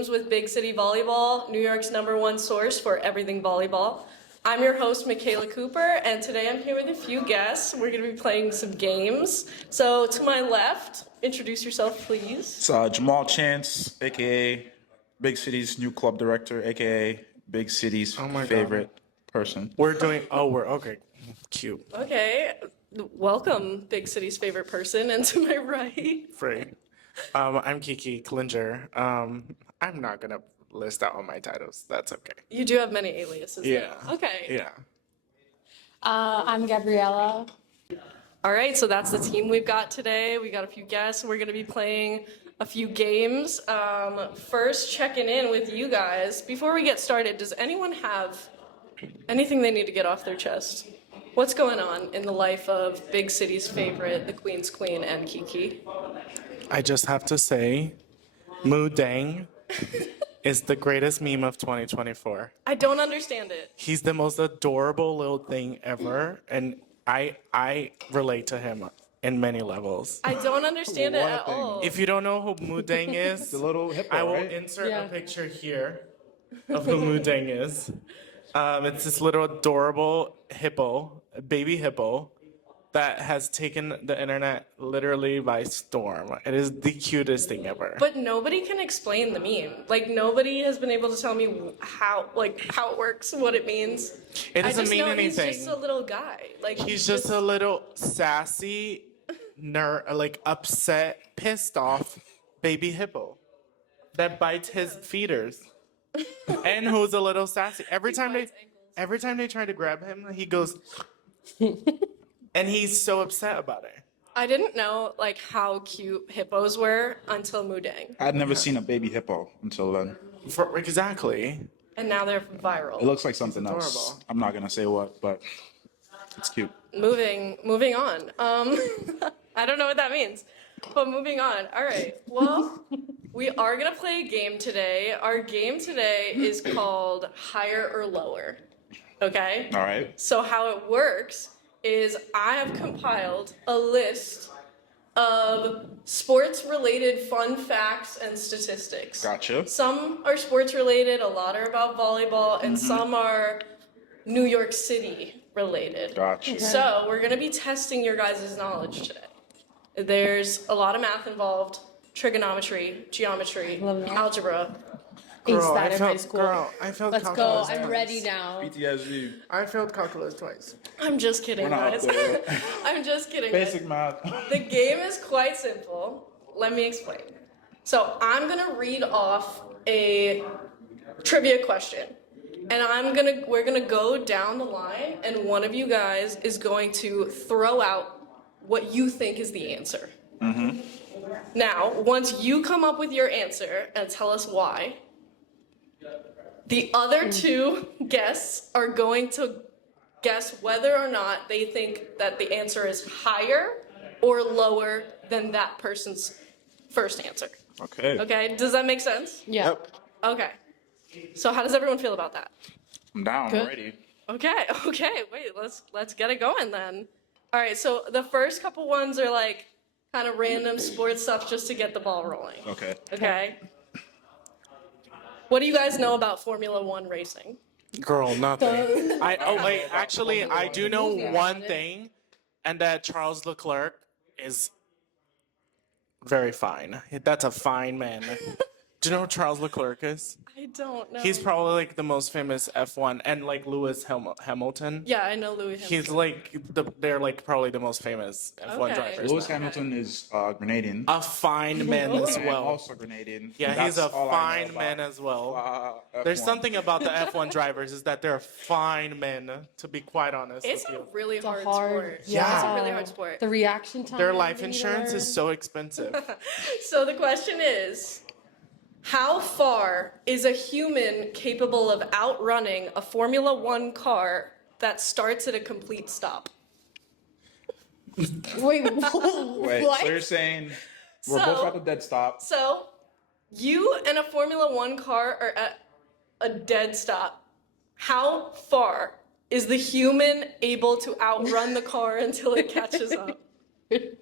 Games with Big City Volleyball, New York's #1 source for everything volleyball. I'm your host, Michaela Cooper, and today I'm here with a few guests. We're going to be playing some games. So to my left, introduce yourself, please. It's Jamal Chance, aka Big City's new club director, aka Big City's favorite person. We're okay. Cute. Okay, welcome, Big City's favorite person, and to my right. Free. I'm Kiki Klinger. I'm not gonna list out all my titles. That's okay. You do have many aliases. Yeah. Though. Okay. Yeah. I'm Gabriela. All right, so that's the team we've got today. We got a few guests. We're going to be playing a few games. First, checking in with you guys. Before we get started, does anyone have anything they need to get off their chest? What's going on in the life of Big City's favorite, the Queen's Queen, and Kiki? I just have to say, Moo Dang is the greatest meme of 2024. I don't understand it. He's the most adorable little thing ever, and I relate to him in many levels. I don't understand it at all. If you don't know who Moo Dang is, The little hippo, I will right? insert a picture here of who Moo Dang is. It's this little adorable hippo, a baby hippo, that has taken the internet literally by storm. It is the cutest thing ever. But nobody can explain the meme. Like, nobody has been able to tell me how it works, what it means. It doesn't mean I anything. He's just a little guy. Like He's just a little sassy, upset, pissed off baby hippo that bites his feeders. And who's a little sassy. Every time they try to grab him, he goes and he's so upset about it. I didn't know how cute hippos were until Mudang, I'd never seen a baby hippo until then. Exactly. and now they're It viral. looks like something else. adorable. I'm not gonna say what, but it's cute. Moving on. I don't know what that means, but moving on. All right. Well, we are gonna play a game today. Our game today is called Higher or Lower. Okay. All right. So how it works is I have compiled a list of sports-related fun facts and statistics. Gotcha. Some are sports-related, a lot are about volleyball, and some are New York City related. Gotcha. So we're gonna be testing your guys' knowledge today. There's a lot of math involved, trigonometry, geometry, Love that. algebra. Ace that in high school. I failed Let's go. calculus I'm twice. ready now. PTSD. I failed calculus twice. I'm just kidding, We're not guys. up there. I'm just kidding, Basic guys. math. The game is quite simple. Let me explain. So I'm gonna read off a trivia question, and we're gonna go down the line, and one of you guys is going to throw out what you think is the answer. Now, once you come up with your answer and tell us why, the other two guests are going to guess whether or not they think that the answer is higher or lower than that person's first answer. Okay. Okay, does that make sense? Yeah. Yep. Okay. So how does everyone feel about that? I'm down Good. already. Okay, wait, let's get it going then. All right, so the first couple ones are kind of random sports stuff just to get the ball rolling. Okay. Okay? What do you guys know about Formula One racing? Girl, nothing. I do know one thing, and that Charles Leclerc is very fine. That's a fine man. Do you know who Charles Leclerc is? I don't know. He's probably the most famous F1, and Lewis Hamilton. Yeah, I know Louis Hamilton. He's they're probably the most famous F1 Okay. drivers. Lewis Hamilton is Grenadian. A fine man as I'm well. also Grenadian. Yeah, he's a That's all I know fine about, man as well. F1. There's something about the F1 drivers is that they're fine men, to be quite honest It's with a you. really It's a hard hard- sport. Yeah. It's a really hard sport. The reaction time. Their life they need to insurance is learn. so expensive. So the question is, how far is a human capable of outrunning a Formula One car that starts at a complete stop? Wait, Wait, what? so you're saying we're So- both at the dead stop? So, you and a Formula One car are at a dead stop. How far is the human able to outrun the car until it catches up?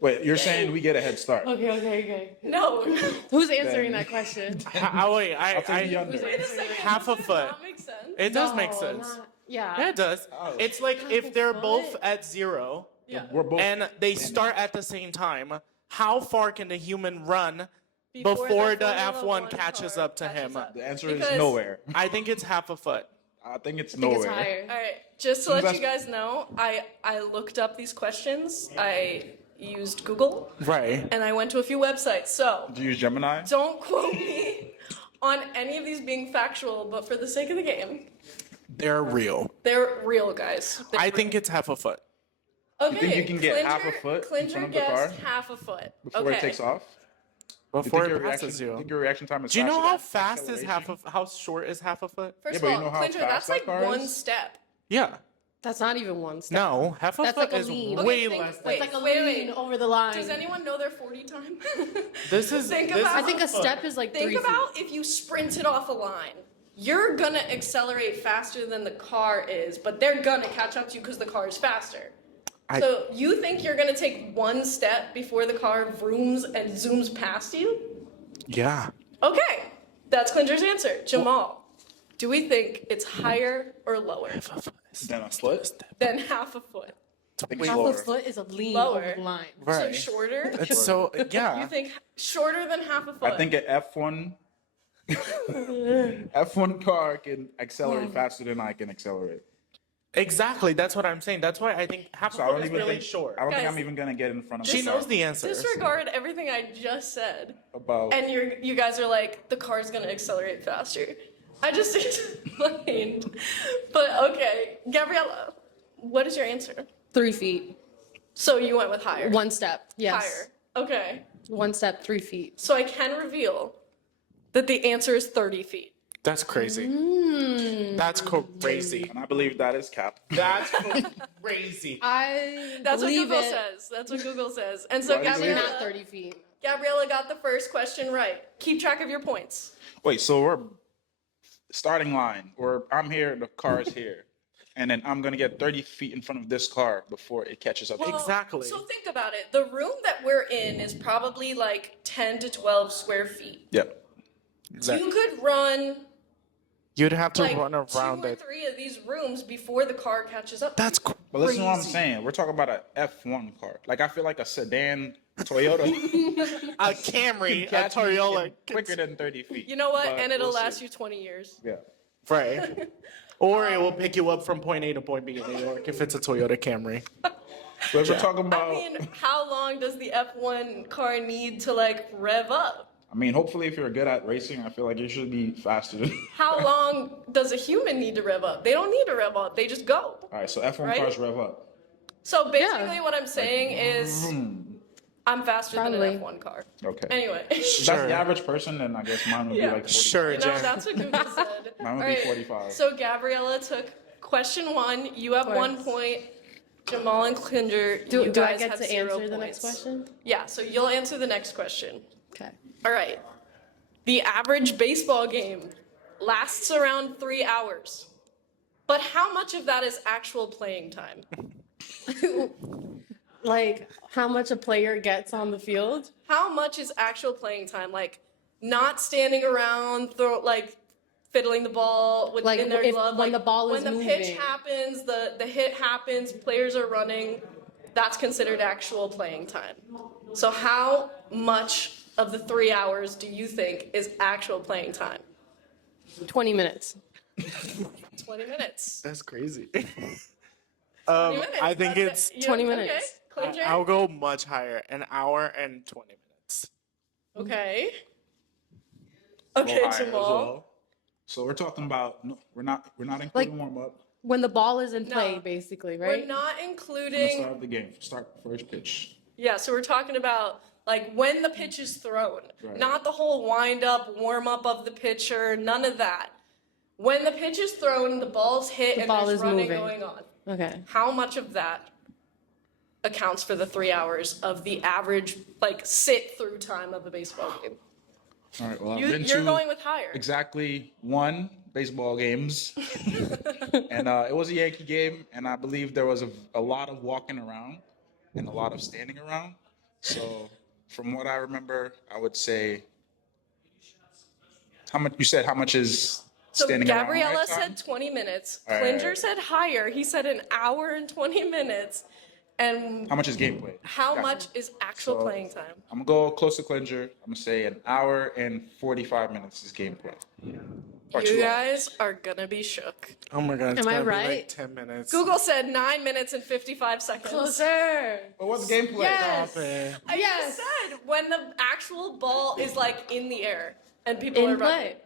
Wait, you're saying we get a head start? Okay. No. Who's answering that question? Wait, I'll take the under. Wait a second. Half a Does foot. not make sense. It does make No, sense. yeah. Yeah, it does. It's like if they're both foot? at 0 Yeah. We're both. and they start at the same time, how far can the human run before the Formula F1 One catches car up to him? catches up. the answer Because- is nowhere. I think it's half a foot. I think it's I think nowhere. it's higher. All right, just to let That's- you guys know, I looked up these questions. I used Google Right. and I went to a few websites. So Do you use Gemini? don't quote me on any of these being factual, but for the sake of the game, They're real. they're real, guys. They're I think it's half a foot. real. Okay. think you can get half a Clincher- foot in Clincher front of the guessed car half a foot. before okay. it takes off. You Before think it your passes reaction? you. Think your reaction time is? Do you know faster how than fast is acceleration? how short is half a foot? First Yeah, of but you all, know how Clincher, fast that's that like car one is? step. Yeah. That's not even one step. No, half a That's foot like a is lean. way Okay, less than wait, It's like a wait, lean wait. over the line. Does anyone know their 40 time? This is Think this about- I is think a step is like 3 Think feet. about if you sprinted off a line. You're gonna accelerate faster than the car is, but they're gonna catch up to you because the car is faster. I- So you think you're gonna take one step before the car vrooms and zooms past you? Yeah. Okay, that's Clincher's answer. Jamal, do we think it's higher or lower Then a foot. than half a foot? I think Wait, it's Half lower. a foot is a lean Lower. over the line. Right. So shorter? It's so yeah. You think shorter than half a foot? I think an F1 F1 car can accelerate faster than I can accelerate. Exactly. That's what I'm saying. That's why I think half So I a foot don't is even really think short. I don't think Guys, I'm even gonna get in front of She the knows car the answers. disregard everything I just said. about. And you guys are like, the car's gonna accelerate faster. I just explained. But okay, Gabriela, what is your answer? 3 feet. So you went with higher. One step. Yes. Higher. Okay. 1 step, 3 feet. So I can reveal that the answer is 30 feet. That's crazy. That's crazy. And I believe that is cap. That's crazy. I That's what believe Google it. says. That's what Google says. And so Why do you believe Gabriela, it? Not 30 feet. Gabriela got the first question right. Keep track of your points. Wait, so we're starting line, or I'm here, the car is here, and then I'm gonna get 30 feet in front of this car before it catches up. Well, Exactly. So think about it. The room that we're in is probably like 10 to 12 square feet. Yep. You could run You'd have to like run 2 around or it. 3 of these rooms before the car catches up. That's crazy. But listen to what I'm saying. We're talking about a F1 car. Like I feel like a sedan Toyota A Camry, a catch me Toyota. in quicker than 30 feet. You know what? But And it'll we'll see. last you 20 years. Yeah. Right. Or it will pick you up from point A to point B in New York if it's a Toyota Camry. So if we're talking about, I mean, how long does the F1 car need to like rev up? hopefully if you're good at racing, I feel like you should be faster than. How long does a human need to rev up? They don't need to rev up. They just go. All right, so F1 Right? cars rev up. So basically, what I'm saying is, I'm faster Probably. than an F1 car. Okay. Anyway. If that's Sure. the average person, then I guess mine would Yeah. be like 45. Sure, No, Jen. that's what Google said. Mine would All be right, 45. So Gabriela took question 1. You have 1 point. Jamal and Klinger, Do you I guys get have to 0 answer the next points. question? Yeah, so you'll answer the next question. Okay. All right. The average baseball game lasts around 3 hours. But how much of that is actual playing time? Like how much a player gets on the field? How much is actual playing time? Like not standing around, fiddling the ball with Like, in their if- glove. when Like, the ball is when the pitch moving. happens, the hit happens, players are running. That's considered actual playing time. So how much of the 3 hours do you think is actual playing time? 20 minutes. 20 minutes. That's crazy. 20 minutes. I think That's it's. it. 20 Okay. minutes. Klinger? I'll go much higher. An hour and 20 minutes. Okay. Go Okay, higher as Jamal. well. So we're talking about no, we're not including Like- warm up. When the ball is in play, No. basically, We're right? not From the including. start of the game, start first pitch. Yeah, so we're talking about like when the pitch is thrown, Right. not the whole wind up, warm up of the pitcher, none of that. When the pitch is thrown, the ball's hit, The and ball there's is running moving. going on. Okay. How much of that accounts for the 3 hours of the average like sit through time of a baseball game? All right. Well, I've You're been to going with higher. exactly 1 baseball games, and it was a Yankee game, and I believe there was a lot of walking around. and a lot of standing around. So from what I remember, I would say how much you said how much is So standing around Gabriela right time? said 20 minutes. All right. Klinger said higher. He said an hour and 20 minutes. And How much is gameplay? how Gotcha. much is actual So, playing time? I'm gonna go close to Klinger. I'm gonna say an hour and 45 minutes is gameplay. Or You 2 hours. guys are gonna be shook. Oh my god, it's Am I gonna be right? like 10 minutes. Google said 9 minutes and 55 seconds. Closer. But what's gameplay? Yes. Stop it. I Yes. just said when the actual ball is like in the air and people are In running. play.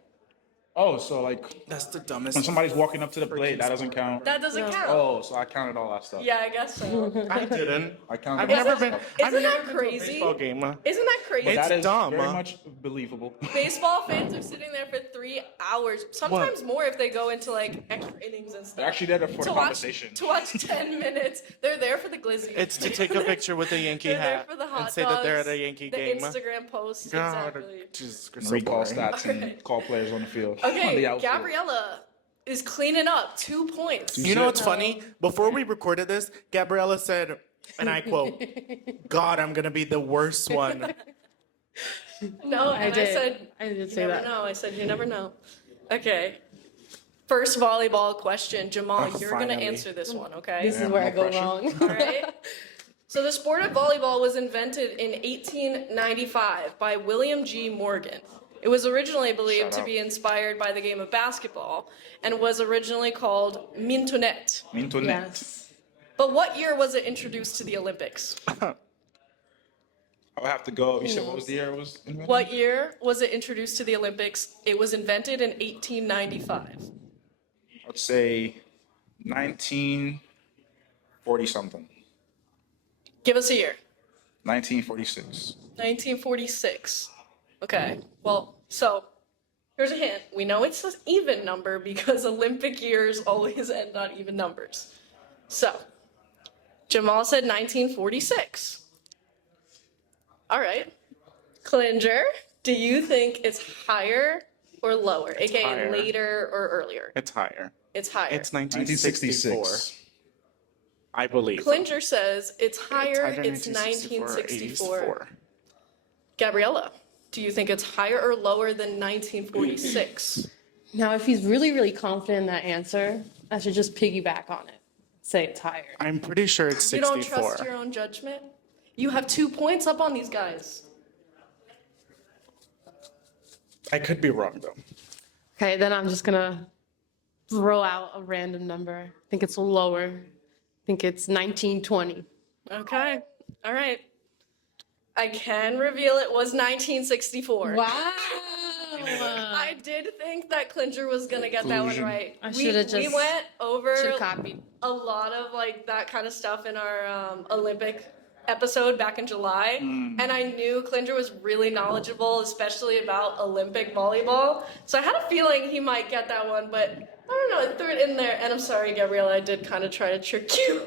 Oh, so like That's the dumbest. when somebody's walking up to the plate, that doesn't count. That doesn't count. Oh, so I counted all that stuff. Yeah, I guess so. I didn't. I counted. I've all never that been. stuff. I've Isn't never that been to a crazy? baseball game. Isn't that crazy? It's That is dumb, very huh? much believable. Baseball fans are sitting there for 3 hours, sometimes more if they go into like extra innings and stuff. They're actually there for the to watch, conversation. to watch 10 minutes. They're there for the glizzy. It's to take a picture with a Yankee They're there hat for the hot and say that they're at a dogs, Yankee the game. Instagram posts. God, Exactly. Jesus, you're so Recall boring. stats and Alright. call players on the field. on Okay, the outfield. Gabriela is cleaning up 2 points. You know what's funny? Before we recorded this, Gabriela said, and I quote, "God, I'm gonna be the worst one." No, I and did. I said, I did you say never that. know. I said, you never know. Okay. First volleyball question. Jamal, Oh, you're going to finally. answer this one, okay? This is Yeah, where no I go pressure. wrong. All right. So the sport of volleyball was invented in 1895 by William G. Morgan. It was originally believed Shout to be inspired by the game of basketball and was originally called mintonette. Mintonet. Yes. But what year was it introduced to the Olympics? I'll have to go. You said what was the year it was invented? What year was it introduced to the Olympics? It was invented in 1895. I would say 1940 something. Give us a year. 1946. 1946. Okay. Well, so here's a hint. We know it's an even number because Olympic years always end on even numbers. So, Jamal said 1946. All right. Klinger, do you think it's higher or lower? AKA higher. later or earlier? It's higher. It's higher. It's 1964. 1966. I believe. Klinger says it's higher. either It's 1964 or 1964. Gabriela, do you think it's higher or lower than 1946? Now, if he's really, really confident in that answer, I should just piggyback on it. Say it's higher. I'm pretty sure it's You 64. don't trust your own judgment? You have 2 points up on these guys. I could be wrong though. Okay, then I'm just gonna throw out a random number. I think it's lower. I think it's 1920. Okay. All right. I can reveal it was 1964. Wow. I did think that Klinger was gonna get that one Conclusion. right. I We should've just- went over Should have copied. a lot of like that kind of stuff in our Olympic episode back in July, and I knew Klinger was really knowledgeable, especially about Olympic volleyball. So I had a feeling he might get that one, but I don't know. I threw it in there, and I'm sorry, Gabriela. I did kind of try to trick you,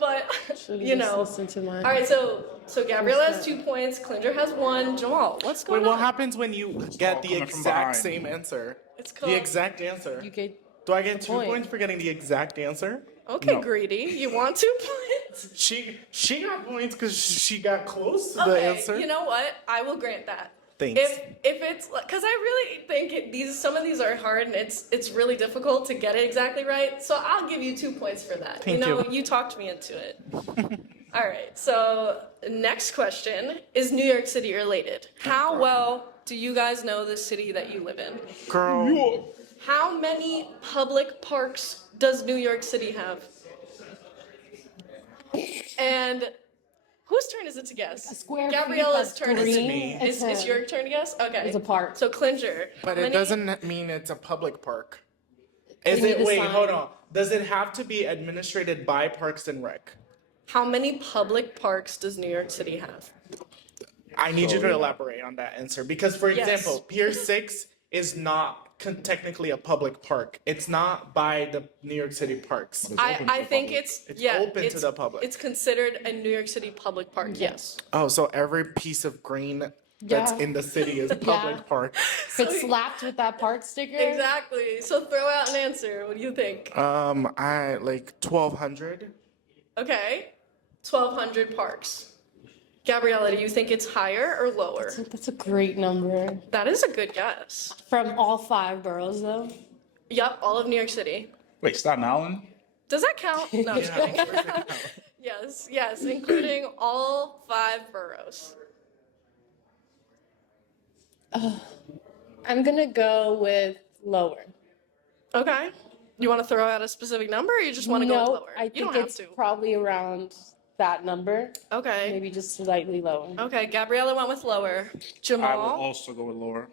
but Should've you just know. listened to mine. All right, so Gabriela has 2 points. Klinger has 1. Jamal, what's going Wait, what on? happens when you get the coming from exact behind. same answer? It's called. The exact answer. You get Do I get 2 point. points for getting the exact answer? Okay, No. greedy. You want 2 points? She got points because she got close to the Okay, answer. you know what? I will grant that. Thanks. If it's because I really think some of these are hard and it's really difficult to get it exactly right. So I'll give you 2 points for that. Thank you know, you. you talked me into it. All right. So next question is New York City related. How well do you guys know the city that you live in? Girl, How many public parks does New York City have? And whose turn is it to guess? a square. Gabriela's feet, turn that's is it. me. green. It's your turn to guess? Okay. It's a park. So Klinger. but how it many- doesn't mean it's a public park. Is need it? a Wait, sign. hold on. Does it have to be administrated by Parks and Rec? How many public parks does New York City have? I need you to yeah. elaborate on that answer because, for Yes. example, Pier 6 is not technically a public park. It's not by the New York City parks. It's open to I the think public. it's open to the public. It's considered a New York City public park. Yes. Oh, so every piece of green that's Yeah. in the city is public Yeah. park. If it's slapped with that park sticker. Exactly. So throw out an answer. What do you think? I like 1,200. Okay. 1,200 parks. Gabriela, do you think it's higher or lower? That's a great number. That is a good guess. From all 5 boroughs, though. Yep, all of New York City. Wait, Staten Island? Does that count? No, I'm just kidding. Yes, including all 5 boroughs. I'm gonna go with lower. Okay. You want to throw out a specific number, or you just want to go with No, lower? I You think don't it's have to. probably around that number. Okay. Maybe just slightly lower. Okay, Gabriella went with lower. I will Jamal? also go with lower,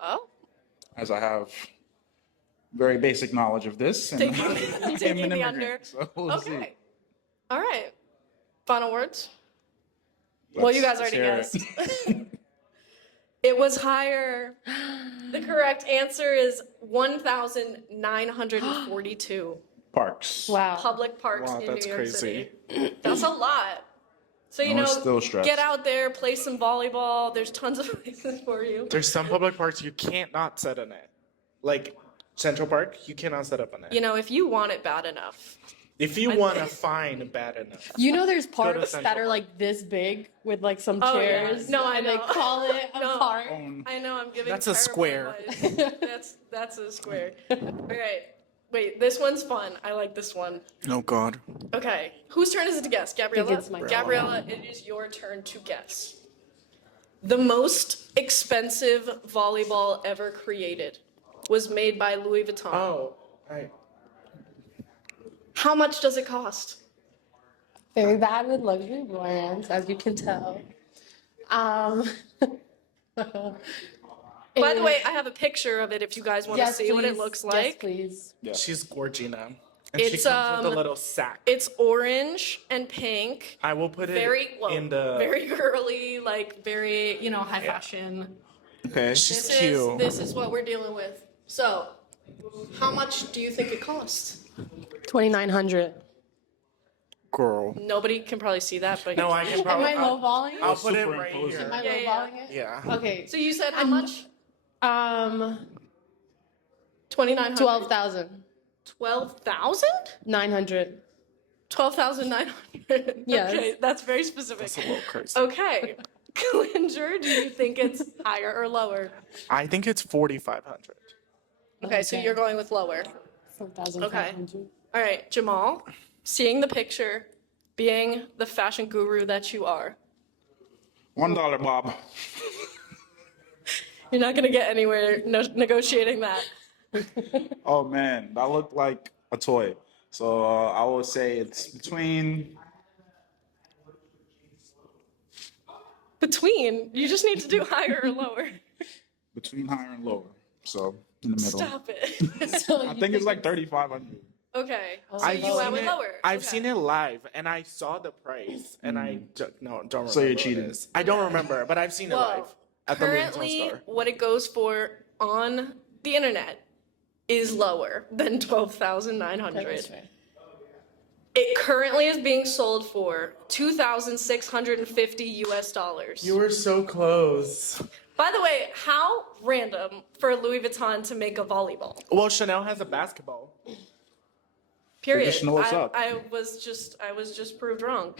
Oh, as I have very basic knowledge of this. And taking, I'm taking an the immigrant, under. so we'll Okay. see. All right. Final words? Well, you guys Let's already hear guessed. it. It was higher. The correct answer is 1,942 Parks. Wow. public parks Wow, in that's New York crazy. City. That's a lot. So, you I know, was still stressed. get out there, play some volleyball. There's tons of places for you. There's some public parks you can't not set in it. Like Central Park, you cannot set up in it. You know, if you want it bad enough. If you want to find bad enough. You know, there's parks Central that are Park. like this big with like some Oh, yeah. chairs. No, I and know. they call it a No. park. I know I'm giving That's a terrible square. advice. That's a square. All right. Wait, this one's fun. I like this one. Oh God. Okay. Whose turn is it to guess? Gabriella? it's my turn. Gabriella, it is your turn to guess. The most expensive volleyball ever created was made by Louis Vuitton. Oh, right. How much does it cost? Very bad with luxury brands, as you can tell. By the way, I have a picture of it if you guys want to see what it looks like. Yes, please. She's Gorgina. And It's, she comes with um, a little sack. It's orange and pink. I will put it Very well, in the. very girly, like very, high fashion. Okay. She's This cute. is what we're dealing with. So, how much do you think it costs? 2,900. Girl. Nobody can probably see that, but No, I can Am probably. I lowballing it? I'll put it Superimpose right it. here. Am I Yeah, yeah. lowballing it? Yeah. Okay. so you said how much? 2,900. 12,000. 12,000? 900. 12,900. Yes. Okay, that's very specific. That's a little crazy. Okay. Klinger, do you think it's higher or lower? I think it's 4,500. Okay, so you're going with lower. 4,500. All right, Jamal, seeing the picture, being the fashion guru that you are, $1, Bob. you're not going to get anywhere negotiating that. Oh man, that looked like a toy. So I would say it's between. Between, you just need to do higher or lower. Between higher and lower. So in the middle. Stop it. So I think it's like 3,500. Okay, so I've you went seen with it. lower. I've Okay. seen it live, and I saw the price, and I don't remember. So you're what it cheating. is. I don't remember, but I've seen it Well, live at the Louis Vuitton currently, store. what it goes for on the internet is lower than 12,900. That's fair. It currently is being sold for 2,650 US dollars. You were so close. By the way, how random for Louis Vuitton to make a volleyball. Well, Chanel has a basketball. Period. just know what's up. I was just proved wrong.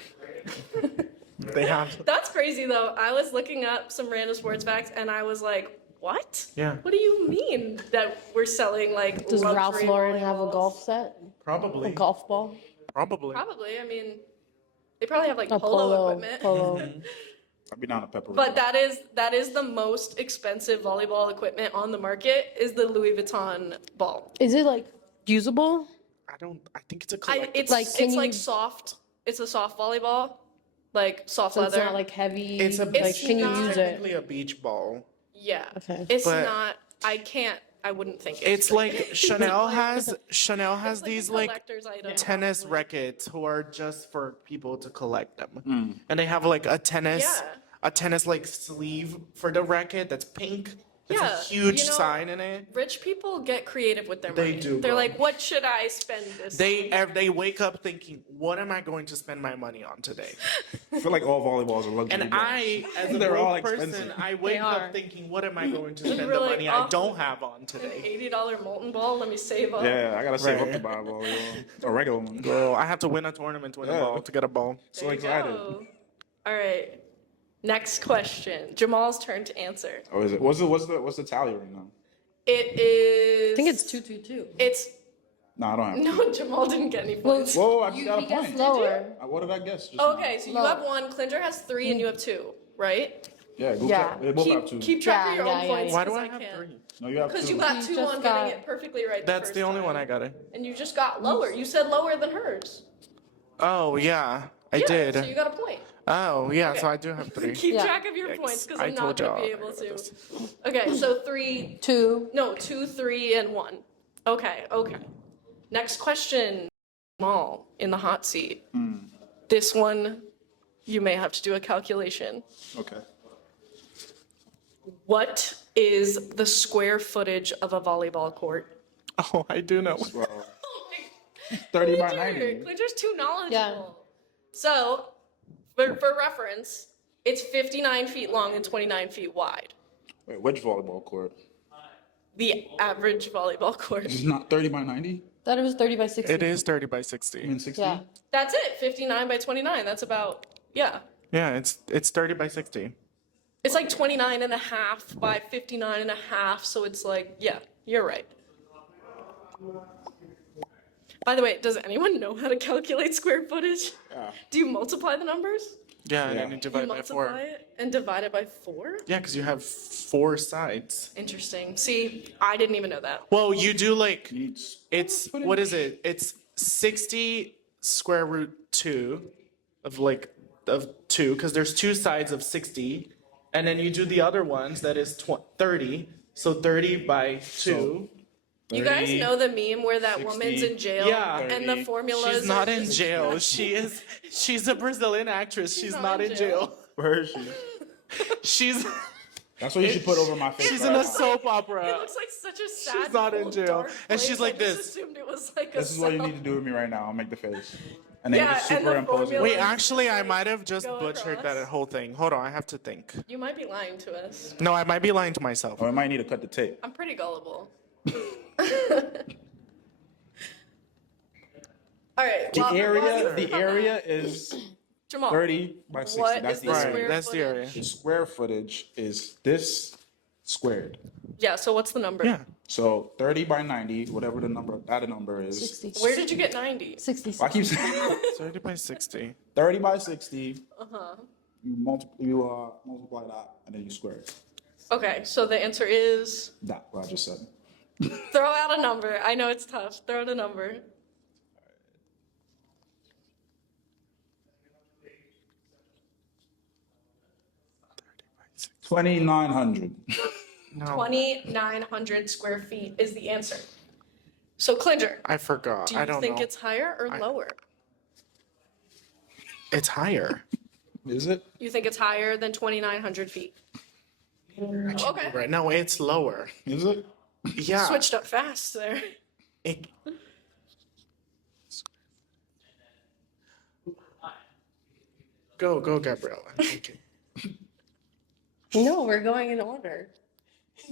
They have. That's crazy though. I was looking up some random sports facts and I was like, what? Yeah. What do you mean that we're selling like Does Ralph luxury Lauren have a volleyballs? golf set? Probably. A golf ball? Probably. Probably. I mean, they probably have like A polo equipment. Polo. I'd be down to pepper. But that is the most expensive volleyball equipment on the market is the Louis Vuitton ball. Is it like usable? I think it's a collectible. It's Like, like can it's you- like soft. It's a soft volleyball, like soft So it's leather. not like heavy. It's a like, can you not- use it? technically a beach ball. Yeah. Okay. It's But- not. I wouldn't think It's like Chanel has It's these a like collector's item. tennis rackets who are just for people to collect them. And they have like a tennis Yeah. a tennis like sleeve for the racket that's pink It's Yeah, a huge you know, sign in it. Rich people get creative with their They money. do, They're bro. like, what should I spend this? They wake up thinking, what am I going to spend my money on today? I feel like all volleyballs are luxury. And balls. I, as a They're all broke person, expensive. I wake are. up thinking, what am I going to spend We're the like, money I oh, don't have on An today? $80 molten ball. Let me save up. Yeah, I gotta save up Right. to buy a volleyball. A regular one. Girl, I have to win a tournament to win a Yeah. ball to get a ball. So There you excited. go. All right. Next question. Jamal's turn to answer. Oh, is it? What's the tally right now? It is. I think it's 222. It's No, I don't have. no. Jamal didn't get any points. Whoa, I just got a point. Lower. What did I guess? Just Okay, so you Lower. have 1. Klinger has 3, and you have 2. Right? Yeah, go Yeah. They both have two. Keep track of your own Yeah. points. Why do 'cause I have can't. 3? No, you have Because two. you got You 2 just on got- getting it perfectly right. That's first the only time. one I got it. And you just got lower. You said lower than hers. Oh, yeah, I Yeah, did. So you got a point. Oh, yeah, Okay. so I do have 3. Keep Yeah. track of your Yikes. points because I I'm not told gonna be y'all. able to. Okay, so 3. 2. No, 2, 3, and 1. Okay, okay. Next question. Jamal in the hot seat. This one, you may have to do a calculation. Okay. What is the square footage of a volleyball court? Oh, I do know. Well, Oh 30 by Clincher, 90. Clincher's too knowledgeable. Yeah. So, for reference, it's 59 feet long and 29 feet wide. Wait, which volleyball court? The average volleyball court. It's not 30 by 90? Thought it was 30 by 60. It is 30 by I 60. mean 60? Yeah. That's it, 59 by 29. That's about, yeah. Yeah, it's 30 by 60. It's like 29 and a half by 59 and a half, so it's like, yeah, you're right. By the way, does anyone know how to calculate square footage? Yeah. Do you multiply the numbers? Yeah, and Yeah. then you You divide by multiply 4. it and divide it by 4? Yeah, because you have 4 sides. Interesting. See, I didn't even know that. Well, you do like, Needs. it's, what is it? It's 60 square root 2 of 2, because there's 2 sides of 60. And then you do the other ones, that is 30. So 30 by 2. You guys 30, know the meme where that 60, woman's in jail Yeah. and the 30. formulas She's not are in just- jail. She's a Brazilian actress. She's not in jail. Where is she? She's That's what you should put over my face. she's right in a now. soap opera. It looks like such a sad, not in cold, jail. dark And she's place. like I just this. assumed it was like a This is what you cell. need to do with me right now. I'll make the face. And then you Yeah, just and the superimpose it. formula- Wait, actually, I might have just Go butchered across. that whole thing. Hold on, I have to think. You might be lying to us. No, I might be lying to myself. Or I might need to cut the tape. I'm pretty gullible. All right. The while area, you the come area back, is Jamal, 30 by 60. What That's is the the area. Right, square that's the area. footage? The square footage is this squared. Yeah. So what's the number? Yeah. So 30 by 90, whatever the number, that number is. 60. Where did you get 90? 60. I keep saying 30 by 60. 30 by 60. Uh-huh. You multiply that and then you square it. Okay. So the answer is That what I just said. throw out a number. I know it's tough. Throw out a number. $30 by 60. 2,900. No, 2,900 square feet is the answer. So Klinger, I forgot. do you I don't think know. it's higher or lower? It's higher. Is it? You think it's higher than 2,900 feet? Okay. Right. No, it's lower. Is it? Yeah. Switched up fast there. It- Go, Gabriela. Okay. No, we're going in order.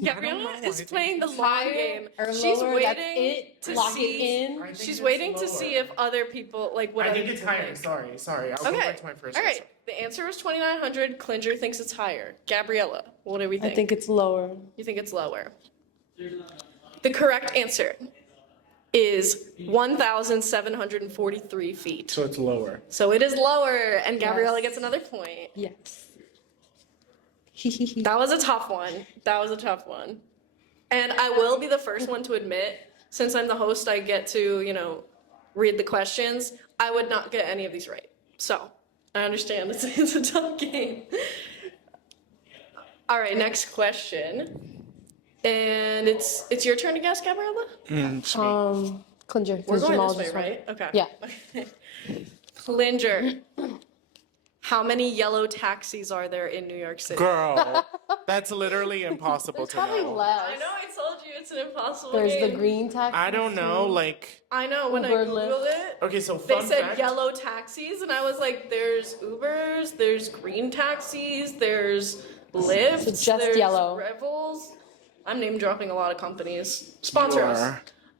Gabriela know. is I playing the long Higher game. or She's lower, that's waiting it. to Lock see. it in. She's waiting to see if other people like what I other think it's people higher. think. Sorry. I'll go Okay. back to my first All right. answer. The answer was 2,900. Klinger thinks it's higher. Gabriela, what do we think? I think it's lower. You think it's lower. The correct answer is 1,743 feet. So it's lower. So it is lower, and Gabriela Yes. gets another point. Yes. That was a tough one. And I will be the first one to admit, since I'm the host, I get to, read the questions. I would not get any of these right. So I understand it's a tough game. All right, next question. And it's your turn to guess, Gabriela? Klinger. We're since going Jamal this way, just went. right? Okay. Yeah. Klinger, how many yellow taxis are there in New York City? Girl. That's literally impossible There's to probably know. less. I know I told you it's an impossible There's game. the green taxi. I don't know, like, I know when I Uber, googled Lyft. it, okay, so they fun said fact. yellow taxis, and I was like, "There's Ubers, there's green taxis, there's Lyft, So just there's yellow. Revels." I'm name dropping a lot of companies. Sponsors. You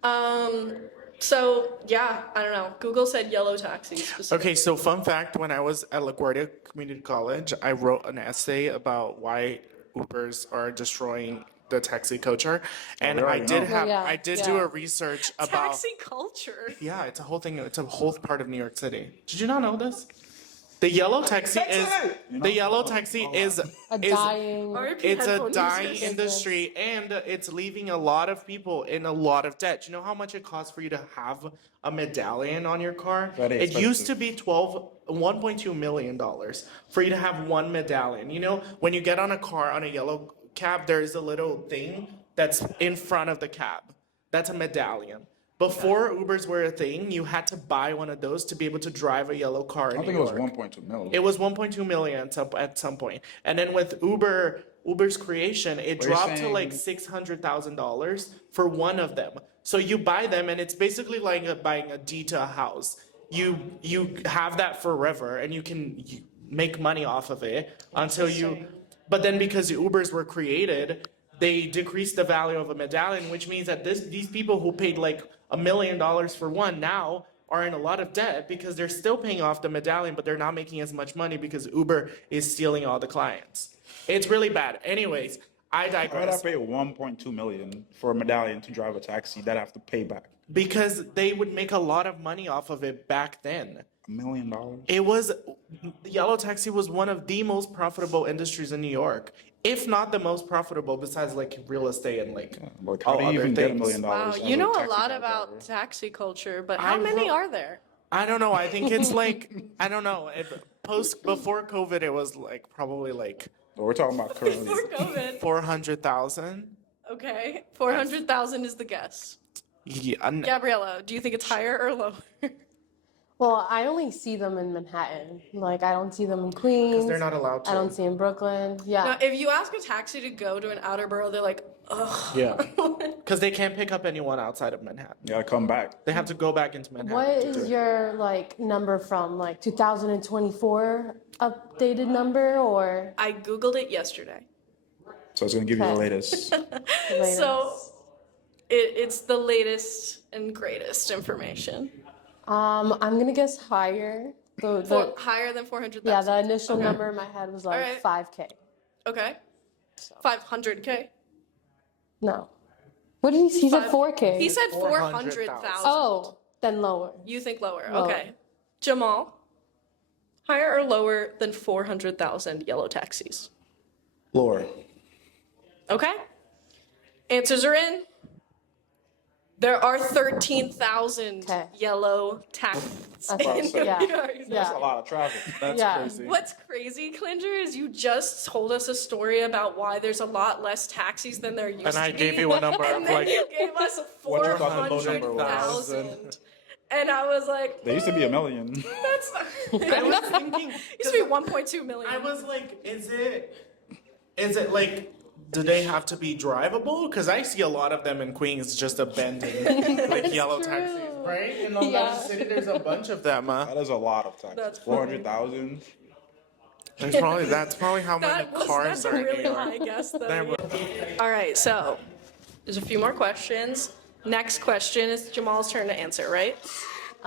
are. So yeah, I don't know. Google said yellow taxis. Specifically. Okay, so fun fact, when I was at LaGuardia Community College, I wrote an essay about why Ubers are destroying the taxi culture. And we I already did know. have, Yeah, I did yeah. do a research about, Taxi culture. yeah, it's a whole thing, it's a whole part of New York City. Did you not know this? The yellow taxi is, the yellow taxi is, A dying. R.I.P. it's a headphone dying users. industry, and it's leaving a lot of people in a lot of debt. You know how much it costs for you to have a medallion on your car? Very It used expensive. to be $1.2 million for you to have one medallion. You know, when you get on a car on a yellow cab, there is a little thing that's in front of the cab. That's a medallion. Before Ubers were a thing, you had to buy one of those to be able to drive a yellow car in I think New it was York. 1.2 million. It was 1.2 million at some point. And then with Uber's creation, it What you're dropped to like saying- $600,000 for one of them. So you buy them and it's basically like buying a deed to a house. You have that forever and you make money off of it until you, but then because the Ubers were created, they decreased the value of a medallion, which means that these people who paid like $1 million for one now are in a lot of debt because they're still paying off the medallion, but they're not making as much money because Uber is stealing all the clients. It's really bad. Anyways, I Why would I digress. pay 1.2 million for a medallion to drive a taxi that I have to pay back? Because they would make a lot of money off of it back then. $1 million? It was, Yellow Taxi was one of the most profitable industries in New York, if not the most profitable besides like real estate and like Like, how all do you other even get $1 things. million? Wow, as you know a taxi lot cab about driver? taxi culture, but I how many wrote- are there? I don't know. I think it's like, I don't know. Before COVID, it was like probably like But we're talking about currently. Before COVID. 400,000. Okay, 400,000 is the guess. Yeah, Gabriela, do you think it's higher or lower? Well, I only see them in Manhattan. Like, I don't see them in Queens. they're not allowed to. I don't see in Brooklyn. Yeah. Now, if you ask a taxi to go to an outer borough, they're like, ugh. Yeah, because they can't pick up anyone outside of Manhattan. You gotta come back. They have to go back into Manhattan. What to do is it. your like number from like 2024 updated number or I Googled it yesterday. So it's gonna give you the Okay. latest. the latest? So it's the latest and greatest information. I'm gonna guess higher. Higher than 400,000. Yeah, the initial number in my head was like Alright. 5K. Okay. 500K. No. What did he said? Five- 4K. He said 400,000. 400,000. Oh, then lower. You think lower. Lower. Okay. Jamal, higher or lower than 400,000 yellow taxis? Lower. Okay. Answers are in. There are 13,000 Okay. yellow taxis Okay. in Yeah. New York. That's Yeah. a lot of traffic. That's Yeah. crazy. What's crazy, Klinger, is you just told us a story about why there's a lot less taxis than there used And to I be. gave you a number and of then like you gave us What you thought the low number was. 400,000. And I was like, There used to be 1 million. that's not. I was thinking. It used to be 1.2 million. I was like, is it like, do they have to be drivable? Because I see a lot of them in Queens just abandoned, like yellow true. taxis, right? In Long Yeah. Island City, there's a bunch of them. That is a lot of taxis. That's 400,000. That's probably how many cars that's a are in really New York. high guess, though. There we- All right, so there's a few more questions. Next question is Jamal's turn to answer, right?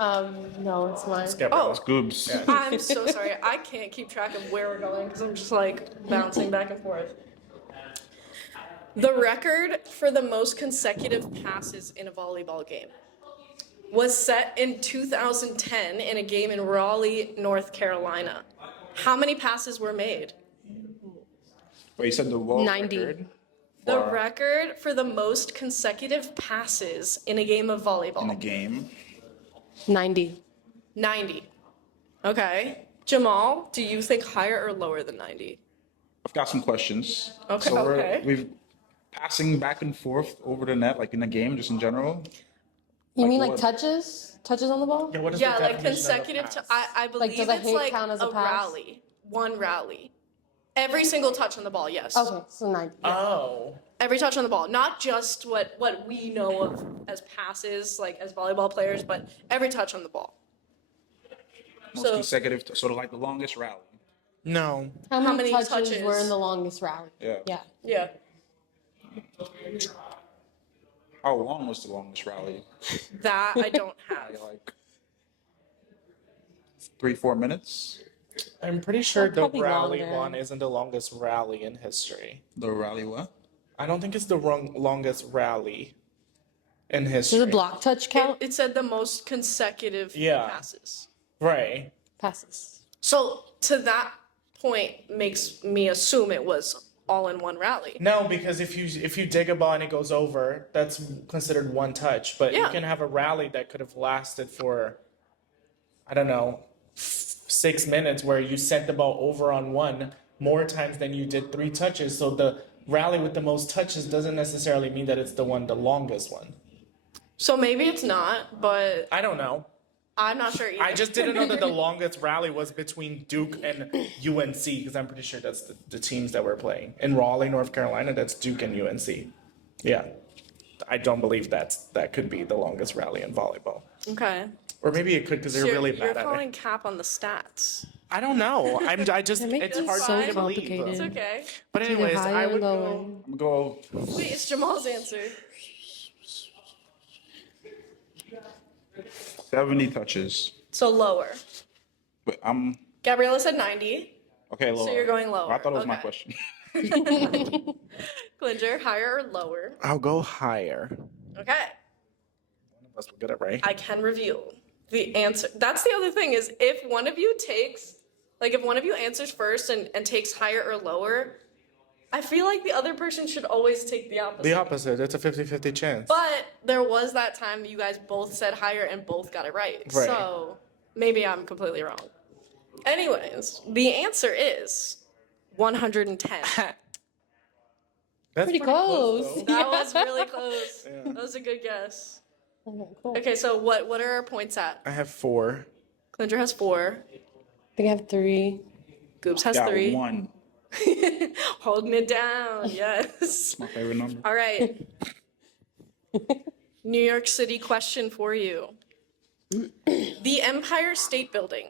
No, it's mine. Oh, Goobs. I'm so sorry. I can't keep track of where we're going because I'm just like bouncing back and forth. The record for the most consecutive passes in a volleyball game was set in 2010 in a game in Raleigh, North Carolina. How many passes were made? Wait, you said the world 90. record? The for- record for the most consecutive passes in a game of in a volleyball. game. 90. 90. Okay. Jamal, do you think higher or lower than 90? I've got some questions. Okay, So okay. we've passing back and forth over the net, like in a game, just in general. You mean what? like touches? Touches on the ball? Yeah, what is Yeah, the like definition of a consecutive. pass? I believe does a it's hit like count as a a pass? rally, one rally. Every single touch on the ball, yes. Okay, so 90. Oh. Every touch on the ball, not just what we know of as passes, like as volleyball players, but every touch on the ball. Most So- consecutive, sort of like the longest rally. No. How many touches touches? were in the longest rally? Yeah. Yeah. Yeah. How long was the longest rally? That I don't have. Like 3-4 minutes. I'm pretty sure the probably rally longer. one isn't the longest rally in history. The rally what? I don't think it's the longest rally in Does history. the block touch count? It said the most consecutive Yeah. passes. Right. Passes. So to that point makes me assume it was all in one rally. No, because if you dig a ball and it goes over, that's considered one touch. But you Yeah. can have a rally that could have lasted for, I don't know, 6 minutes, where you sent the ball over on one more times than you did 3 touches. So the rally with the most touches doesn't necessarily mean that it's the longest one. So maybe it's not, but I don't know. I'm not sure either. I just didn't know that the longest rally was between Duke and UNC, because I'm pretty sure that's the teams that we're playing. In Raleigh, North Carolina, that's Duke and UNC. Yeah. I don't believe that could be the longest rally in volleyball. Okay. Or maybe it could, because they're So really you're bad at calling it. cap on the stats. I don't know. I just, They make it's it hard so for me to believe. complicated. It's okay. But Either anyways, higher I or would lower. go, I'm gonna go Wait, it's Jamal's answer. 70 touches. So lower. But I'm Gabriela said 90. okay. Lower. you're going lower. I thought it was my Okay. question. Klinger, higher or lower? I'll go higher. Okay. One of us will get it right. I can reveal the answer. That's the other thing is if one of you answers first and takes higher or lower, I feel like the other person should always take the opposite. The opposite. It's a 50-50 chance. But there was that time you guys both said higher and both got it right. Right. So maybe I'm completely wrong. Anyways, the answer is 110. That's Pretty close. though. That was really close. That was a good guess. Okay, cool. Okay, so what are our points at? I have 4. Klinger has 4. I think I have 3. Goops has Got 3. 1. Holding it down, yes. My favorite number. All right. New York City question for you. The Empire State Building.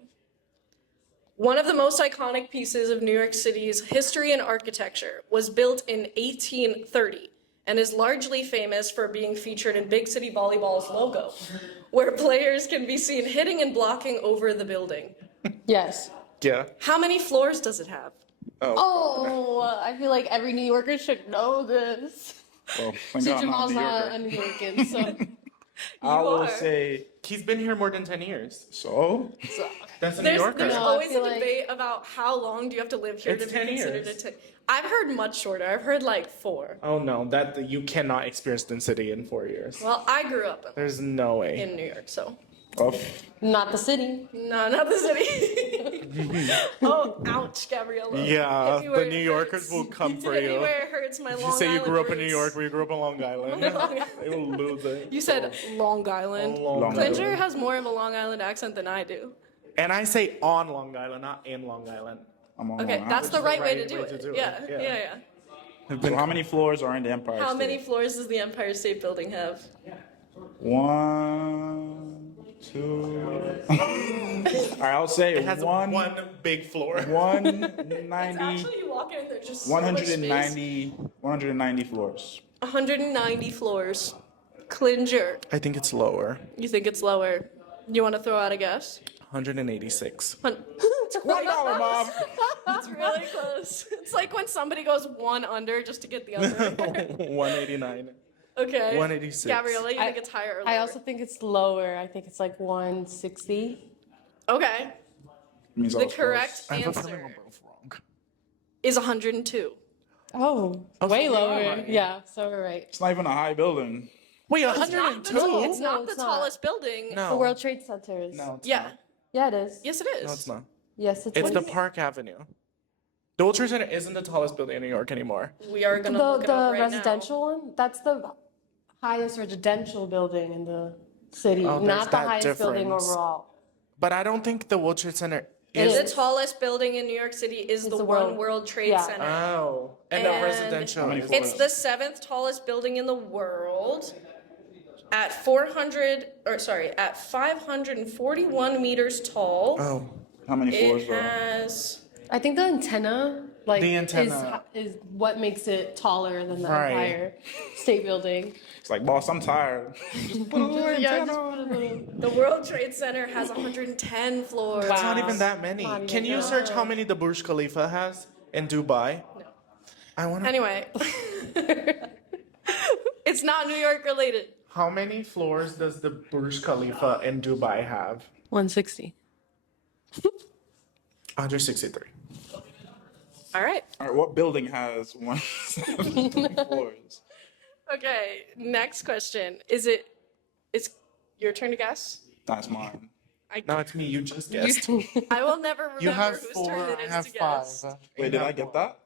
One of the most iconic pieces of New York City's history and architecture was built in 1830 and is largely famous for being featured in Big City Volleyball's logo, where players can be seen hitting and blocking over the building. Yes. Yeah. How many floors does it have? Oh, I feel like every New Yorker should know this. Well, thank See, God I'm not Jamal's a New not Yorker. a New Yorker, so I will are. say He's been here more than 10 years. so. That's a New Yorker. There's No, I always a feel like- debate about how long do you have to live here It's to 10 be considered years. I've heard much shorter. I've heard like 4. Oh no, that you cannot experience the city in 4 years. Well, I grew up There's no way. in New York, so Oh, not the city. no, not the city. Oh, ouch, Gabriela. Yeah, Hit me where the it New Yorkers hurts. will come for Hit me you. where it hurts. My If Long you say you Island grew up in New roots. York, or you grew up in Long Island, Long Island. they will lose it. You said Long Island. Long Long Island. Klinger has more of a Long Island accent than I do. And I say on Long Island, not in Long Island. I'm on Okay, Long that's the Island. right way to do it. Yeah, yeah. yeah, yeah. So how many floors are in the Empire How State? many floors does the Empire State Building have? 1, 2. All right, I'll say It has one. one big floor. 190. Actually, you walk in, there's just so much space. 190 floors. 190 floors. Klinger, I think it's lower. you think it's lower? You want to throw out a guess? 186. $20, Bob. That's really close. It's like when somebody goes one under just to get the other. 189. Okay. 186. Gabriela, you I- think it's higher or lower? I also think it's lower. I think it's like 160. Okay. Means I The was correct I have a feeling answer we're both wrong. is 102. Oh, so way we are lower. right. Yeah, so we're right. It's not even a high building. Wait, It's 102? It's No, not the it's not. tallest building. No. The World Trade Center is. No, it's Yeah. not. Yeah, it is. Yes, it is. No, it's not. Yes, it's. It's the what is- Park Avenue. The World Trade Center isn't the tallest building in New York anymore. We are gonna the look it up right residential one. That's the highest residential building in the city, Oh, there's not the that highest building difference. overall. But I don't think the World Trade Center It The is. tallest building in New York City is the the One World- World Trade yeah. Center. Oh, and the And residential. How many is- floors? It's the 7th tallest building in the world at 541 meters tall. Oh, How many floors It though? has I think the antenna, like, The antenna. is what makes it taller than the Right. Empire State Building. It's like, boss, I'm tired. Just put a little Yeah, antenna just on. put a little. the World Trade Center has 110 floors. it's not even that many. Not even Can you that. search how many the Burj Khalifa has in Dubai? No. I want to. Anyway, it's not New York related. How many floors does the Burj Khalifa in Dubai have? 160. 163. All right. All right, what building has 170 floors? Okay. Next question. It's your turn to guess? That's mine. No, it's me. You just guessed. I will never remember You have whose 4. turn it I is have to 5. guess. Wait, did I get that?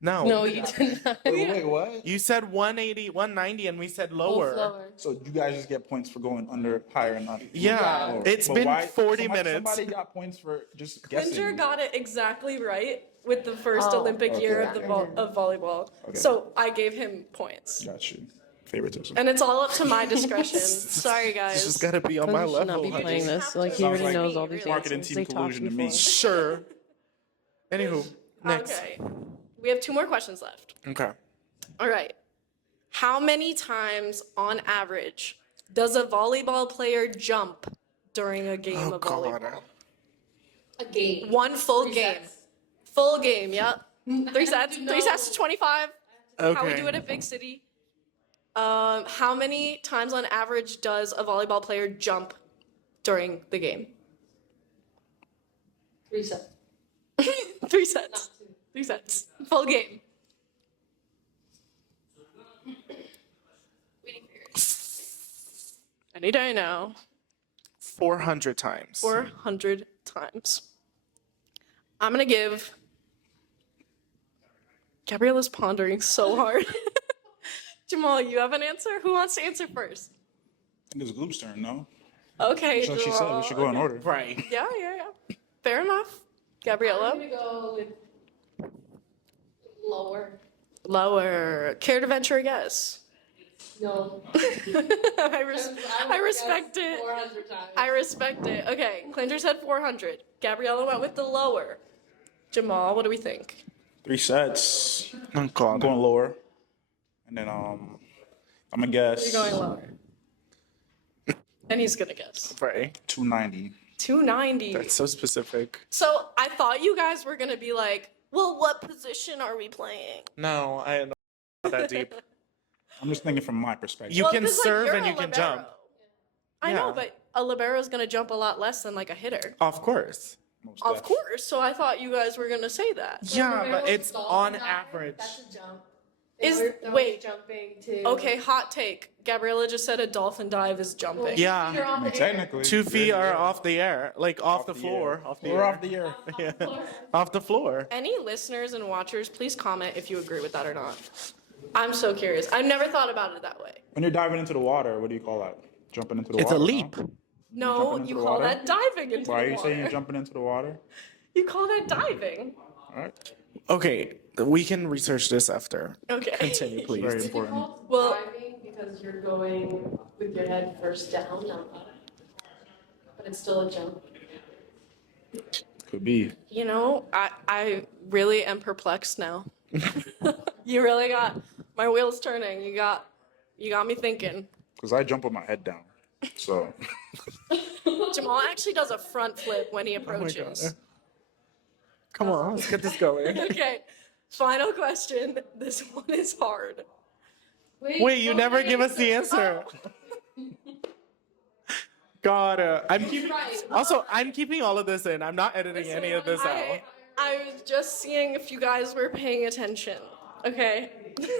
No. No, you did not. Wait, what? You said 180, 190, and we said Both lower. So you guys just get points for going under, higher, and under. Yeah, Lower. it's But been why- 40 somebody- minutes. Somebody got points for just guessing. Klinger got it exactly right with the first Oh, Olympic year okay. of of volleyball. Okay. So I gave him points. Got you. Favoritism. And it's all up to my discretion. Sorry, guys. It's just gotta be on my Should not level. be honey. playing this. Like, he Sounds already like knows all these marketing answers. team They talked collusion to me. before. Sure. Anywho, next. Okay. We have 2 more questions left. Okay. All right. How many times on average does a volleyball player jump during a game Oh of God. volleyball? A game. 1 full game. Full game, yep. 3 sets. to 3 sets to 25. Okay. How we do it at Big City. How many times on average does a volleyball player jump during the game? 3 sets. 3 sets. 3 sets. Full game. Any day now. 400 times. 400 times. I'm gonna give. Gabriela's pondering so hard. Jamal, you have an answer? Who wants to answer first? I think it's Gloop's turn, no? Okay, So she said Jamal. we should go in order. Right. Yeah. Fair enough. Gabriela? I'm gonna go with lower. Lower. Care to venture a guess? No. I respect it. 400 times. I respect it. Okay, Klinger said 400. Gabriella went with the lower. Jamal, what do we think? 3 sets. Oh I'm God. going lower. And then I'm gonna guess. You're going lower. And he's gonna guess. Right. 290. 290. That's so specific. So I thought you guys were gonna be like, well, what position are we playing? No, I am not that deep. I'm just thinking from my perspective. You Well, can 'cause, like, serve you're and a you can libero. jump. I know, Yeah. but a libero is gonna jump a lot less than like a hitter. Of course. Most Of def. course. So I thought you guys were gonna say that. Yeah, but it's on average. That's a jump. Wait. Jumping to. Okay, hot take. Gabriella just said a dolphin dive is jumping. Yeah. You're I off mean, the air. technically. 2 feet are off the air, like off the the floor. air. Off the We're air. off the air. Yeah. Off the floor. Any listeners and watchers, please comment if you agree with that or not. I'm so curious. I've never thought about it that way. When you're diving into the water, what do you call that? Jumping into the It's a water? leap. No, Jumping into you the call water? that diving into Why the are you water. saying you're jumping into the water? You call that diving. All right. Okay, we can research this after. Okay. Continue, please. Very important. Well- Diving because you're going with your head first down, not up. But it's still a jump. Could be. You know, I really am perplexed now. You really got my wheels turning. You got me thinking. Because I jump with my head down. So. Jamal actually does a front flip when he Oh my approaches. God. Come on, let's get this going. Okay. Final question. This one is hard. Wait, you never give us the answer. God, I'm keeping. Also, I'm keeping all of this in. I'm not editing any of this out. I was just seeing if you guys were paying attention. Okay.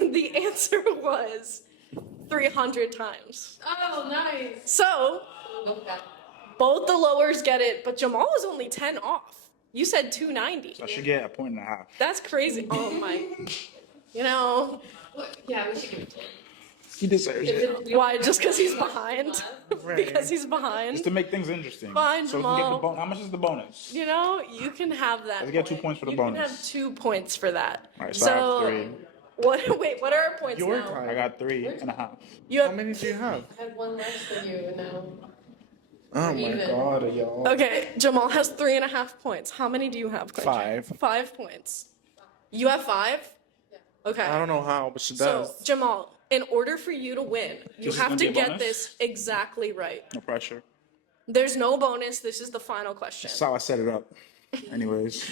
The answer was 300 times. Oh, nice. So, Okay. both the lowers get it, but Jamal was only 10 off. You said 290. I should get a point and a half. That's crazy. Oh my. You know, Yeah, we should give it to him. He deserves it. Why? Just because he's behind? Right. Because he's Just behind? to make things interesting. Fine, so we can get the Jamal. how much is the bonus? You know, you can have that. Let's get 2 point. points for the you bonus. can have 2 points for that. All right, so I have 3. What? Wait, what are our points Your now? time. I got 3.5. You How have. many do you have? I have one less than you now. Oh my Even. god, y'all. Okay, Jamal has 3.5 points. How many do you have, Quentin? 5. 5 points. You have 5? Okay. I don't know how, but she So, does. Jamal, in order for you to win, you This is have gonna to be a get bonus? this exactly right. No pressure. There's no bonus. This is the final question. That's how I set it up. Anyways.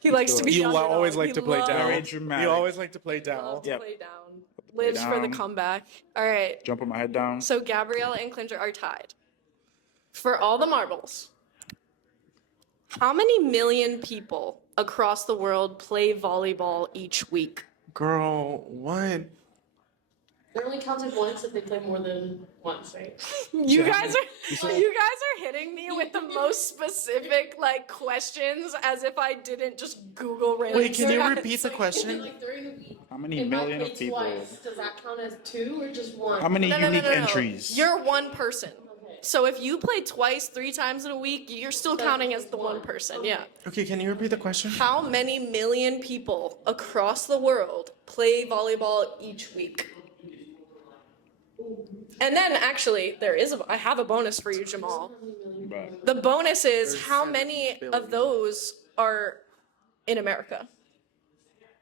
He likes to be You underdog. always like He to play loves down. Very dramatic. You always like to play down. to Yep. play down. Lives for the down. comeback. All right. Jump with my head down. So Gabriela and Klinger are tied. For all the marbles, how many million people across the world play volleyball each week? Girl, what? They're only counted once if they play more than once, right? You guys are hitting me with the most specific questions as if I didn't just Google random. Wait, can you stats. repeat the question? Like during the week. How many If million I play of people? twice, does that count as 2 or just 1? How many No, no, no, unique no, no. entries? You're one person. So if you play twice, 3 times in a week, you're still counting as the one person. Yeah. Okay, can you repeat the question? How many million people across the world play volleyball each week? And then actually, I have a bonus for you, Jamal. But The bonus is There's how 7 many billion. of those are in America?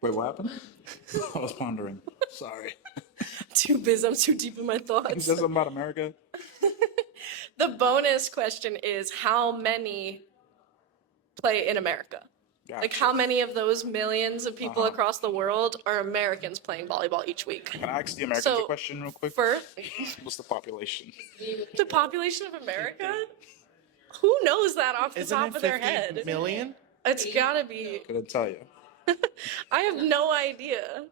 wait, what happened? I was pondering. Sorry. I'm too deep in my You thoughts. said something about America? The bonus question is how many play in America? Like Gotcha. how many of those millions of people Uh-huh. across the world are Americans playing volleyball each week? Can I ask the Americans So, a question real quick? First, What's the population? the population of America? Who knows that off the Isn't top it of their 50 head? million? It's gotta be. Couldn't tell you. I have no idea.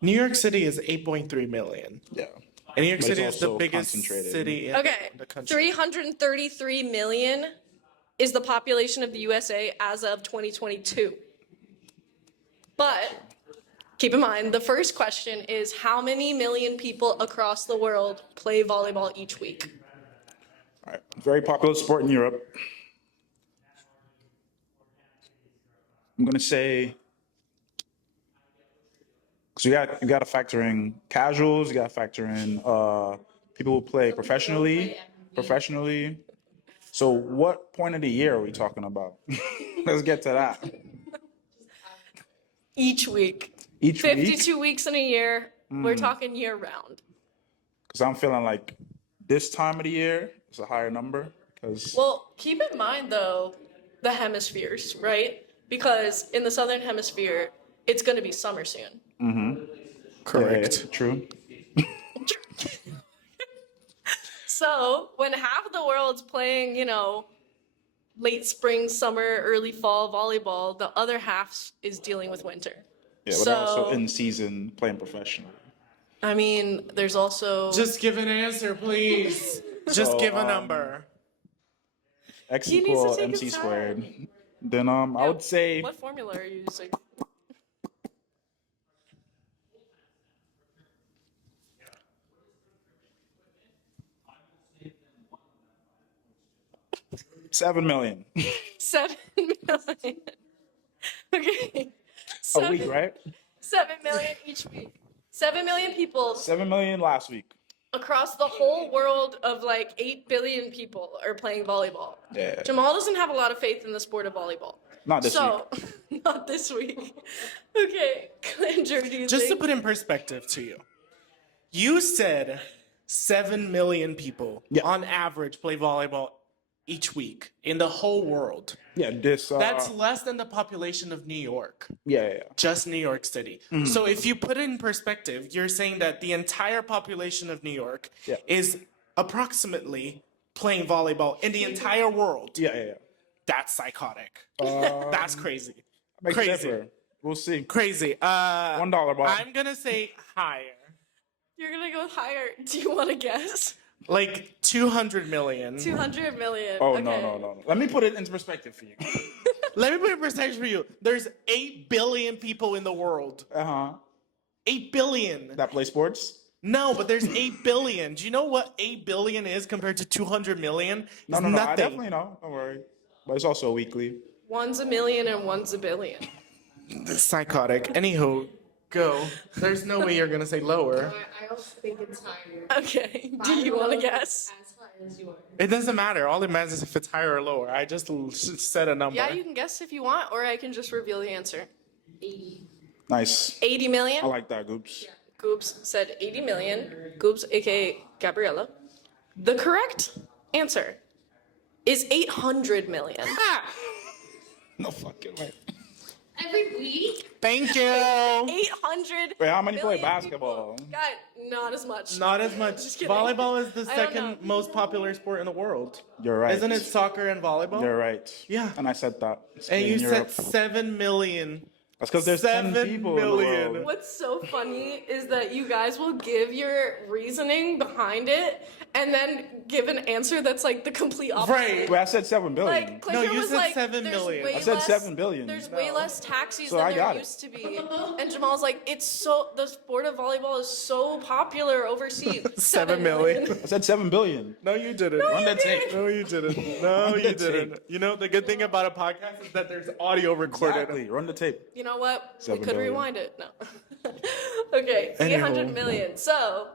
New York City is 8.3 million. Yeah. And New York But it's City is the also biggest concentrated. city in Okay, the country. 333 million is the population of the USA as of 2022. But keep in mind, the first question is how many million people across the world play volleyball each week? All right. Very popular sport in Europe. I'm gonna say, because you got to factor in casuals, you got to factor in people who play professionally. So, what point of the year are we talking about? Let's get to that. Each week. Each week, 52 weeks in a year. We're talking year round. because I'm feeling like this time of the year is a higher number. Because Well, keep in mind though, the hemispheres, right? Because in the southern hemisphere, it's going to be summer soon. Correct. true. So when half of the world's playing, late spring, summer, early fall volleyball, the other half is dealing with winter. Yeah, but they're also So- in season playing professionally. I mean, there's also Just give an answer, please. Just So, give a number. X He needs to equal take MC his squared. Then I would say what formula are you using? $7 million 7 million. Okay. a week, right? 7 million each week. 7 million people 7 million last week. across the whole world of 8 billion people are playing volleyball. Yeah. Jamal doesn't have a lot of faith in the sport of volleyball. Not this So, not this week. Okay, Klinger, do you Just to think? put in perspective to you, you said 7 million people Yeah. on average play volleyball each week in the whole world. Yeah, this. That's less than the population of New York, yeah. just New York City. So if you put it in perspective, you're saying that the entire population of New York Yeah. is approximately playing volleyball in the entire world. Yeah. That's psychotic. That's crazy. Makes Crazy. it different. We'll see. Crazy. $1, Bob. I'm gonna say higher. You're gonna go higher. Do you want to guess? Like 200 million. 200 million. Oh okay. no. Let me put it into perspective for you. Let me put it in perspective for you. There's 8 billion people in the world. Uh huh. 8 billion. That play sports? No, but there's 8 billion. Do you know what 8 billion is compared to 200 million? No, It's no, no. I nothing. definitely know. Don't worry. But it's also weekly. One's a million and one's a billion. Psychotic. Anywho, go. There's no way you're gonna say lower. I also think it's higher. Okay. Do you want to guess? As high as yours. It doesn't matter. All it matters is if it's higher or lower. I just said a number. Yeah, you can guess if you want, or I can just reveal the answer. 80. Nice. 80 million? I like that, Goops. Goops said 80 million. Goops, aka Gabriela. The correct answer is 800 million. No fucking way. Every week? Thank you. 800. Wait, how many play million basketball? people. God, not as much. Not as much. Just kidding. Volleyball is the I don't second know. most popular sport in the world. You're right. Isn't it soccer and volleyball? You're right. Yeah. And I said that. It's And you in said Europe. 7 million. That's because there's 10 7 people in million. the world. What's so funny is that you guys will give your reasoning behind it and then give an answer that's like the complete opposite. Right. Wait, I said 7 billion. Like, Clinger you was said like, 7 there's million. way I said less- 7 billion. There's way less taxis So than I there got it. used to be. And Jamal's like, it's so, the sport of volleyball is so popular overseas. 7 million. I said 7 billion. No, you didn't. Run that tape. No, you didn't. No, you that didn't. tape. You know, the good thing about a podcast is that there's audio recorded. Exactly. Run the tape. You know what? 7 we could billion. rewind it. No. Okay, Anyhow. 800 million. So,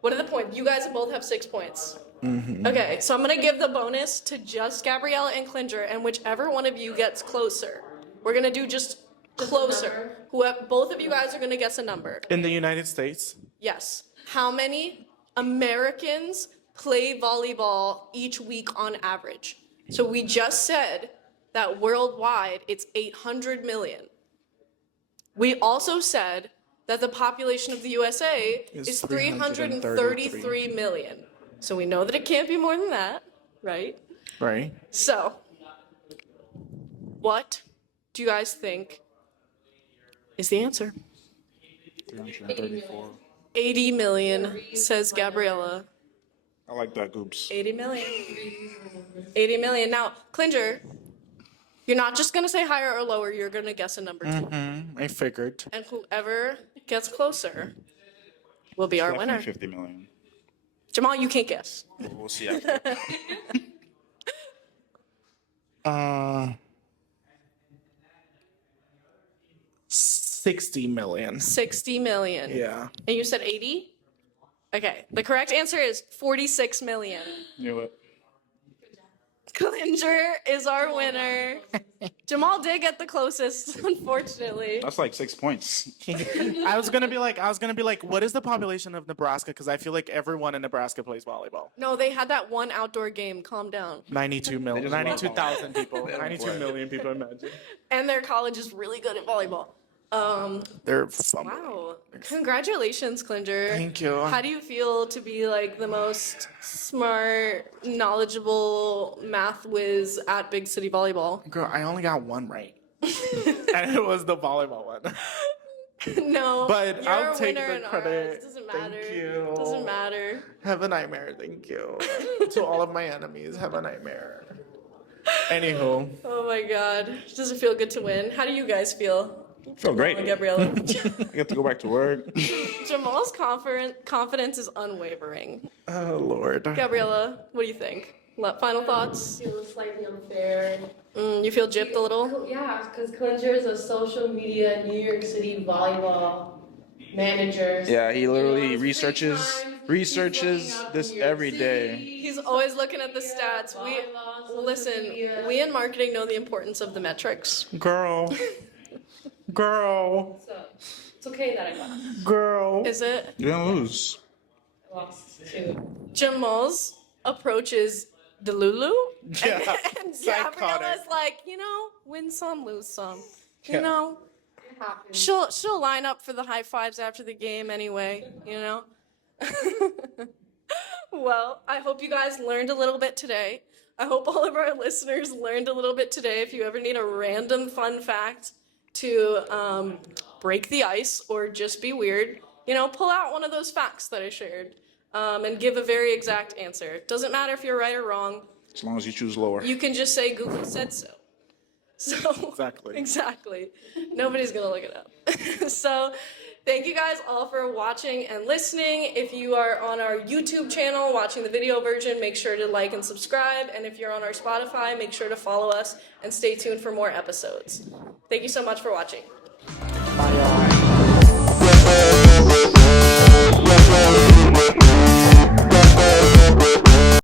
what are the points? You guys both have 6 points. Okay, so I'm gonna give the bonus to just Gabriella and Klinger, and whichever one of you gets closer. We're gonna do just closer. Whoever, both of you guys are gonna guess a number. In the United States, Yes. How many Americans play volleyball each week on average? So we just said that worldwide it's 800 million. We also said that the population of the USA is 333 million. So we know that it can't be more than that, right? right? So, what do you guys think is the answer? 334. 80 million, says Gabriella. I like that, Goops. 80 million. 80 million. Now, Klinger, you're not just gonna say higher or lower, you're gonna guess a number two. I figured. And whoever gets closer will be our Definitely winner. 50 million. Jamal, you can't guess. We'll see after. 60 million. 60 million. Yeah. And you said 80? Okay. The correct answer is 46 million. Knew it. Klinger is our winner. Jamal did get the closest, unfortunately. That's like 6 points. I was gonna be like, what is the population of Nebraska? Because I feel like everyone in Nebraska plays volleyball. No, they had that one outdoor game. Calm down. 92 million, just love 92,000 people, They don't 92 play. million people. Imagine. And their college is really good at volleyball. They're fun. Wow. Congratulations, Klinger. Thank you. How do you feel to be like the most smart, knowledgeable math whiz at Big City Volleyball? Girl, I only got one right, and it was the volleyball one. No, But you're I'll a take winner the in ours. credit. Doesn't Thank matter. you. Doesn't matter. Have a nightmare. Thank you to all of my enemies. Have a nightmare. Anywho, Oh my God. Does it feel good to win? How do you guys feel? Feel great. Gabriella. I get to go back to work. Jamal's confidence is unwavering. oh Lord. Gabriella, what do you think? Final thoughts? Feels slightly unfair. You feel gypped a little? Yeah, because Klinger is a social media New York City volleyball manager. Yeah, he literally You know, his free researches time, he's researches looking up this New York every day. City, He's always looking at the stats. volleyball, social Listen, media. we in marketing know the importance of the metrics. Girl. Girl. So, it's okay that I lost. Girl. Is it? You didn't lose. I lost too. Jamal's approach is the Lulu. Yeah, And psychotic. Gabriella's like, win some, lose some. You Yeah. know, It happens. she'll line up for the high fives after the game anyway, Well, I hope you guys learned a little bit today. I hope all of our listeners learned a little bit today. If you ever need a random fun fact to break the ice or just be weird, pull out one of those facts that I shared and give a very exact answer. Doesn't matter if you're right or wrong. As long as you choose lower. You can just say Google said so. So Exactly. exactly. Nobody's gonna look it up. So Thank you guys all for watching and listening. If you are on our YouTube channel watching the video version, make sure to like and subscribe. And if you're on our Spotify, make sure to follow us and stay tuned for more episodes. Thank you so much for watching.